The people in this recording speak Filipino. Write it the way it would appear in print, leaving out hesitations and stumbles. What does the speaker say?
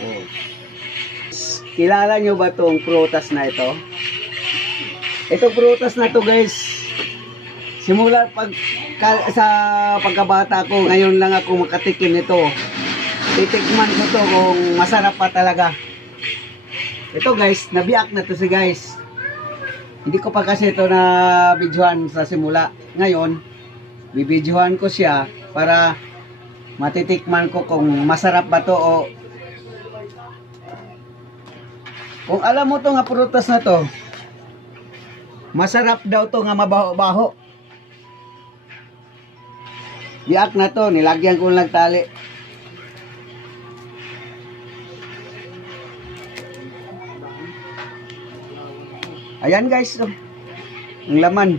Oh. Kilala nyo ba tong prutas na ito? Ito prutas na to guys. Simula sa pagkabata ko, ngayon lang ako makatikim nito. Titikman ko to kung masarap pa talaga. Ito guys, nabiyak na to si guys. Hindi ko pa kasi ito na videohan sa simula. Ngayon, bibidyohan ko siya para matitikman ko kung masarap ba to o kung alam mo to nga prutas na to, masarap daw to nga mabaho-baho. Biak na to, nilagyan ko lang tali. Ayan guys, oh, ang laman.